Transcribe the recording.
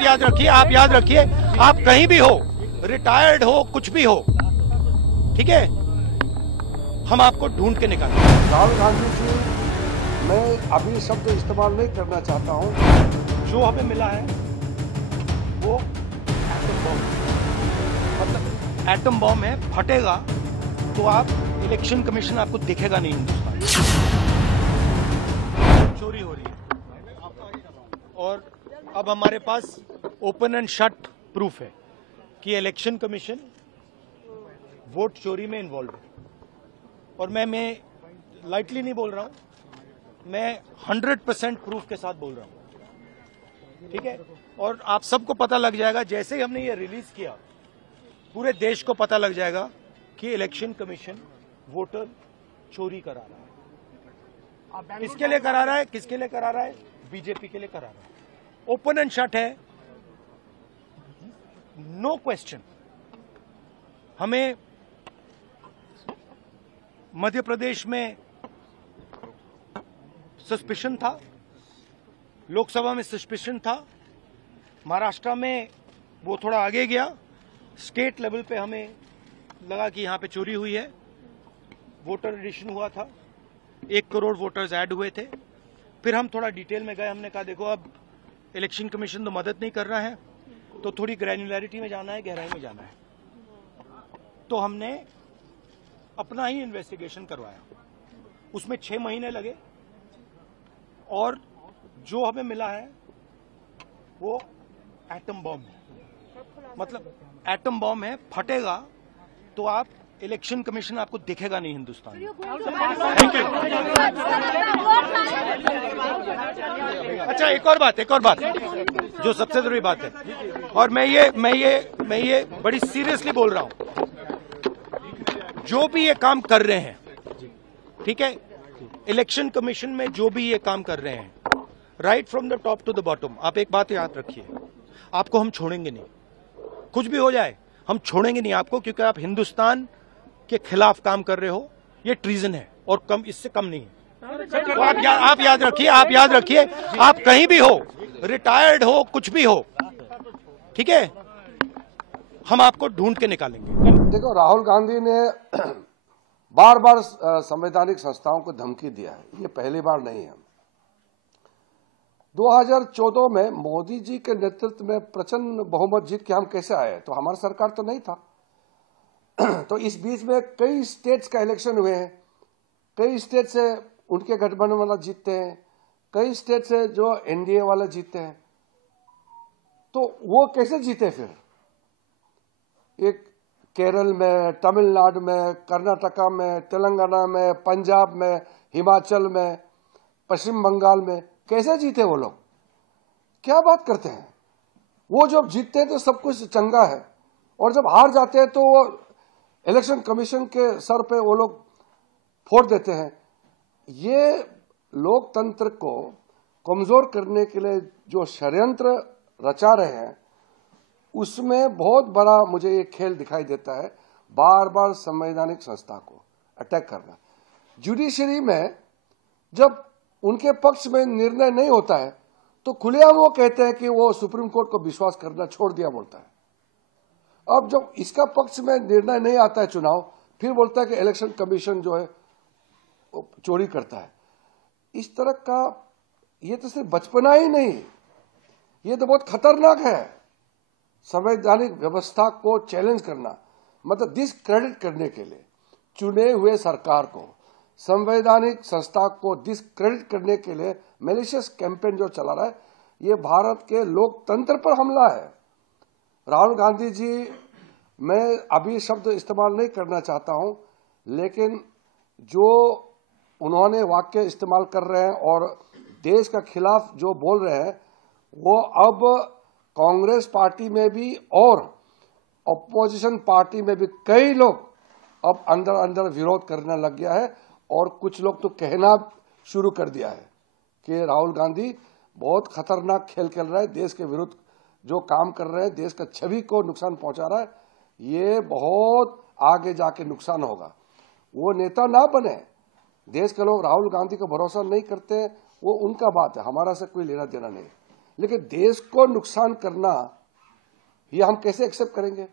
आप याद रखिए, आप कहीं भी हो, रिटायर्ड हो, कुछ भी हो, ठीक है, हम आपको ढूंढ के निकालेंगे। राहुल गांधी जी, मैं अभी शब्द इस्तेमाल नहीं करना चाहता हूं। जो हमें मिला है वो एटम बॉम्ब, मतलब एटम बॉम्ब है, फटेगा तो आप इलेक्शन कमीशन आपको दिखेगा नहीं हिंदुस्तान। चोरी हो रही है और अब हमारे पास ओपन एंड शट प्रूफ है कि इलेक्शन कमीशन वोट चोरी में इन्वॉल्व है। और मैं लाइटली नहीं बोल रहा हूं, मैं 100% प्रूफ के साथ बोल रहा हूं, ठीक है। और आप सबको पता लग जाएगा, जैसे ही हमने ये रिलीज किया पूरे देश को पता लग जाएगा कि इलेक्शन कमीशन वोटर चोरी करा रहा है। किसके लिए करा रहा है? किसके लिए करा रहा है? बीजेपी के लिए करा रहा है। ओपन एंड शट है, नो क्वेश्चन। हमें मध्य प्रदेश में सस्पिशन था, लोकसभा में सस्पिशन था, महाराष्ट्र में वो थोड़ा आगे गया, स्टेट लेवल पे हमें लगा कि यहां पे चोरी हुई है। वोटर एडिशन हुआ था, 1 करोड़ वोटर्स ऐड हुए थे। फिर हम थोड़ा डिटेल में गए, हमने कहा देखो अब इलेक्शन कमीशन तो मदद नहीं कर रहा है, तो थोड़ी ग्रैन्युलैरिटी में जाना है, गहराई में जाना है। तो हमने अपना ही इन्वेस्टिगेशन करवाया, उसमें 6 महीने लगे और जो हमें मिला है वो एटम बॉम्ब है, मतलब एटम बॉम्ब है, फटेगा तो आप इलेक्शन कमीशन आपको दिखेगा नहीं हिंदुस्तान में। Thank you. अच्छा, एक और बात जो सबसे जरूरी बात है, और मैं ये बड़ी सीरियसली बोल रहा हूं, जो भी ये काम कर रहे हैं, ठीक है, इलेक्शन कमीशन में जो भी ये काम कर रहे हैं, right from the top to the bottom, आप एक बात याद रखिए, आपको हम छोड़ेंगे नहीं। कुछ भी हो जाए हम छोड़ेंगे नहीं आपको, क्योंकि आप हिंदुस्तान के खिलाफ काम कर रहे हो। ये ट्रीजन है और कम, इससे कम नहीं है। तो आप याद रखिए, आप कहीं भी हो, रिटायर्ड हो, कुछ भी हो, ठीक है, हम आपको ढूंढ के निकालेंगे। देखो, राहुल गांधी ने बार बार संवैधानिक संस्थाओं को धमकी दिया है, ये पहली बार नहीं है। 2014 में मोदी जी के नेतृत्व में प्रचंड बहुमत जीत के हम कैसे आए? तो हमारा सरकार तो नहीं था। तो इस बीच में कई स्टेट्स का इलेक्शन हुए हैं, कई स्टेट से उनके गठबंधन वाला जीतते हैं, कई स्टेट से जो एनडीए वाले जीतते हैं। तो वो कैसे जीते फिर? एक केरल में, तमिलनाडु में, कर्नाटका में, तेलंगाना में, पंजाब में, हिमाचल में, पश्चिम बंगाल में कैसे जीते वो लोग? क्या बात करते हैं? वो जब जीतते हैं तो सब कुछ चंगा है, और जब हार जाते हैं तो वो इलेक्शन कमीशन के सर पे वो लोग फोड़ देते हैं। ये लोकतंत्र को कमजोर करने के लिए जो षड्यंत्र रचा रहे हैं, उसमें बहुत बड़ा मुझे ये खेल दिखाई देता है, बार बार संवैधानिक संस्था को अटैक करना। जुडिशरी में जब उनके पक्ष में निर्णय नहीं होता है तो खुलेआम वो कहते हैं कि वो सुप्रीम कोर्ट को विश्वास करना छोड़ दिया बोलता है। अब जब इसका पक्ष में निर्णय नहीं आता है चुनाव, फिर बोलता है कि इलेक्शन कमीशन जो है चोरी करता है। इस तरह का ये तो सिर्फ बचपना ही नहीं, ये तो बहुत खतरनाक है। संवैधानिक व्यवस्था को चैलेंज करना, मतलब डिसक्रेडिट करने के लिए चुने हुए सरकार को, संवैधानिक संस्था को डिसक्रेडिट करने के लिए मैलिशियस कैंपेन जो चला रहा है, ये भारत के लोकतंत्र पर हमला है। राहुल गांधी जी, मैं अभी शब्द इस्तेमाल नहीं करना चाहता हूं, लेकिन जो उन्होंने वाक्य इस्तेमाल कर रहे हैं और देश के खिलाफ जो बोल रहे हैं, वो अब कांग्रेस पार्टी में भी और अपोजिशन पार्टी में भी कई लोग अब अंदर अंदर विरोध करने लग गया है, और कुछ लोग तो कहना शुरू कर दिया है कि राहुल गांधी बहुत खतरनाक खेल खेल रहा है, देश के विरुद्ध जो काम कर रहे हैं, देश का छवि को नुकसान पहुंचा रहा है, ये बहुत आगे जाके नुकसान होगा। वो नेता ना बने, देश के लोग राहुल गांधी को भरोसा नहीं करते, वो उनका बात है, हमारा से कोई लेना देना नहीं। लेकिन देश को नुकसान करना ये हम कैसे एक्सेप्ट करेंगे?